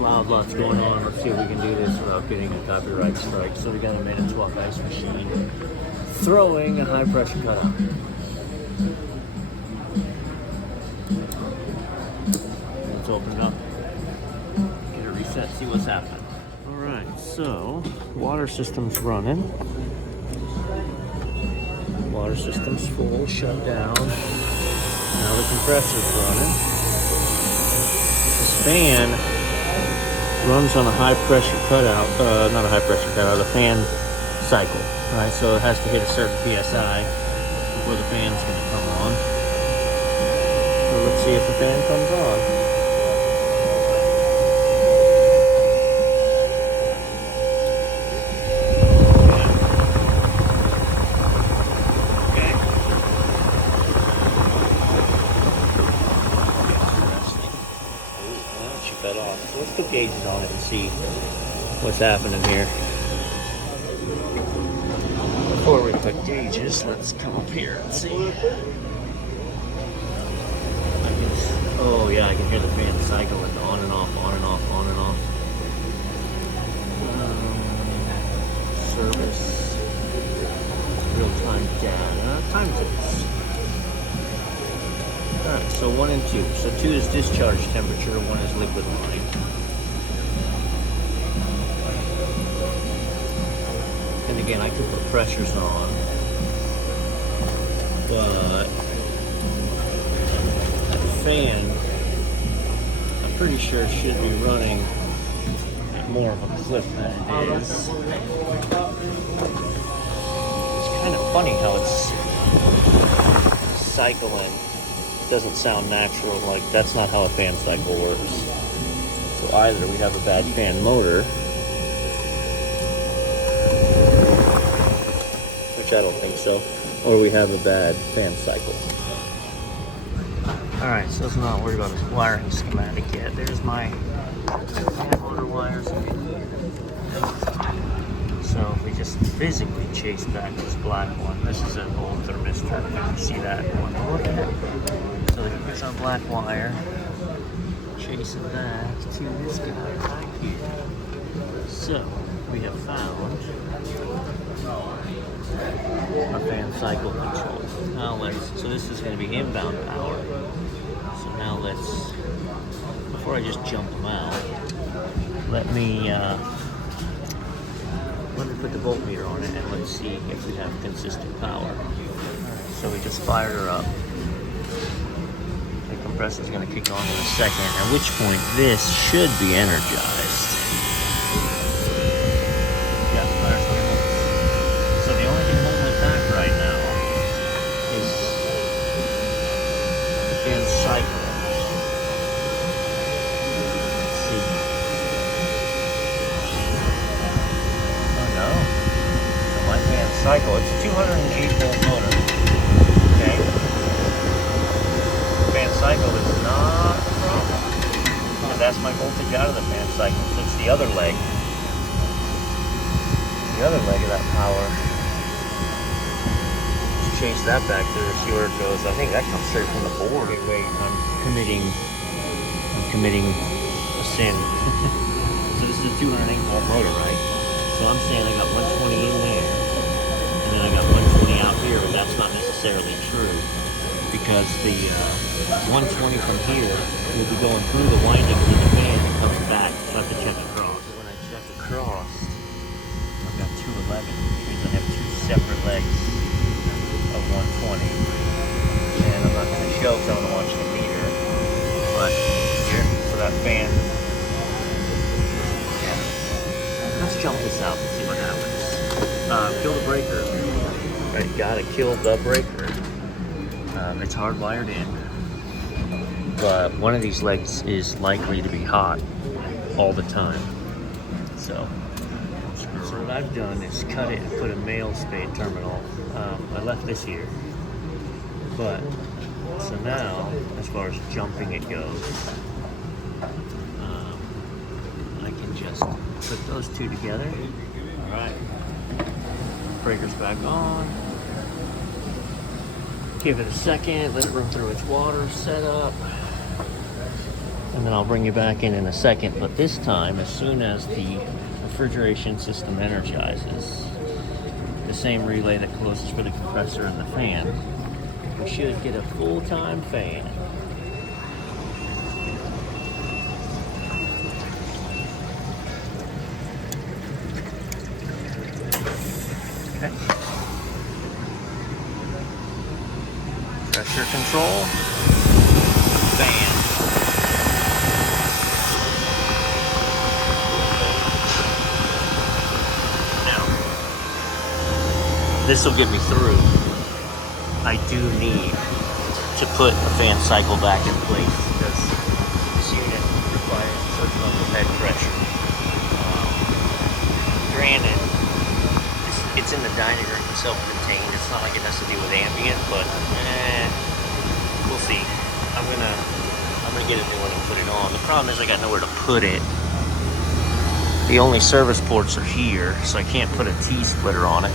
loud lots going on. Let's see if we can do this without getting a copyright strike. So we got a Manitowoc ice machine throwing a high pressure cutout. Let's open it up, get a reset, see what's happening. All right, so water system's running. Water system's full, shut down. Now the compressor's running. This fan runs on a high pressure cutout, not a high pressure cutout, a fan cycle, right? So it has to hit a certain PSI before the fan's gonna come on. So let's see if the fan comes on. Fed off. So let's put gauges on it and see what's happening here. Before we put gauges, let's come up here and see. Oh yeah, I can hear the fan cycling on and off, on and off, on and off. Service, real-time data, time tips. Alright, so 1 and 2. So 2 is discharge temperature, 1 is liquid line. And again, I can put pressures on, but the fan, I'm pretty sure it should be running at more of a clip than it is. It's kind of funny how it's cycling. Doesn't sound natural, like that's not how a fan cycle works. So either we have a bad fan motor, which I don't think so, or we have a bad fan cycle. Alright, so let's not worry about this wiring schematic yet. There's my fan motor wires. So if we just physically chase back this black one, this is an old thermistor, you can see that one. Look at it. So here's our black wire, chasing back to this guy right here. So we have found our fan cycle control. Now so this is going to be inbound power. So now before I just jump them out, let me put the voltmeter on it and let's see if we have consistent power. Alright, so we just fired her up. The compressor is going to kick on in a second, at which point this should be energized. Yeah, fire 20 volts. So the only thing holding it back right now is the fan cycle. Let's see. My fan cycle, it's a 208 volt motor, okay? Fan cycle is not a problem, and that's my voltage out of the fan cycle, so it's the other leg of that power. Let's chase that back through, see where it goes. I think that comes straight from the board. Wait, I'm committing a sin. So this is a 208 volt motor, right? So I'm saying I got 120 in there, and then I got 120 out here, but that's not necessarily true, because the 120 from here will be going through the windings of the fan and coming back, so I have to check across. So when I check across, I've got 211, because I have 2 separate legs of 120, and I'm not going to show because I want to watch the meter, but here, so that fan. Let's jump this out and see what happens. Kill the breaker. Right, gotta kill the breaker. It's hardwired in, but one of these legs is likely to be hot all the time. So what I've done is cut it and put a male spade terminal. I left this here, but so now, as far as jumping it goes, I can just put those two together. All right, breaker's back on. Give it a second, let it run through its water setup. and then I'll bring you back in a second. But this time, as soon as the refrigeration system energizes, the same relay that closes for the compressor and the fan, we should get a full-time fan. Okay. Pressure control, fan. Now, this will get me through. I do need to put a fan cycle back in place because this unit requires a certain level of head pressure. Granted, it's in the dining room, it's self-contained. It's not like it has to do with ambient, but we'll see. I'm gonna get a new one and put it on. The problem is I got nowhere to put it. The only service ports are here, so I can't put a T-splitter on it.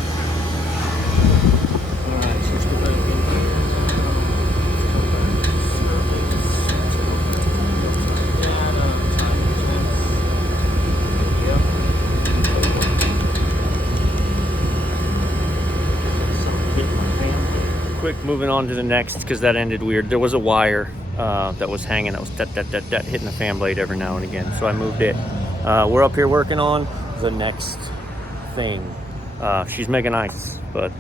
Quick, moving on to the next because that ended weird. There was a wire that was hanging that was hitting the fan blade every now and again, so I moved it. We're up here working on the next thing. She's making ice, but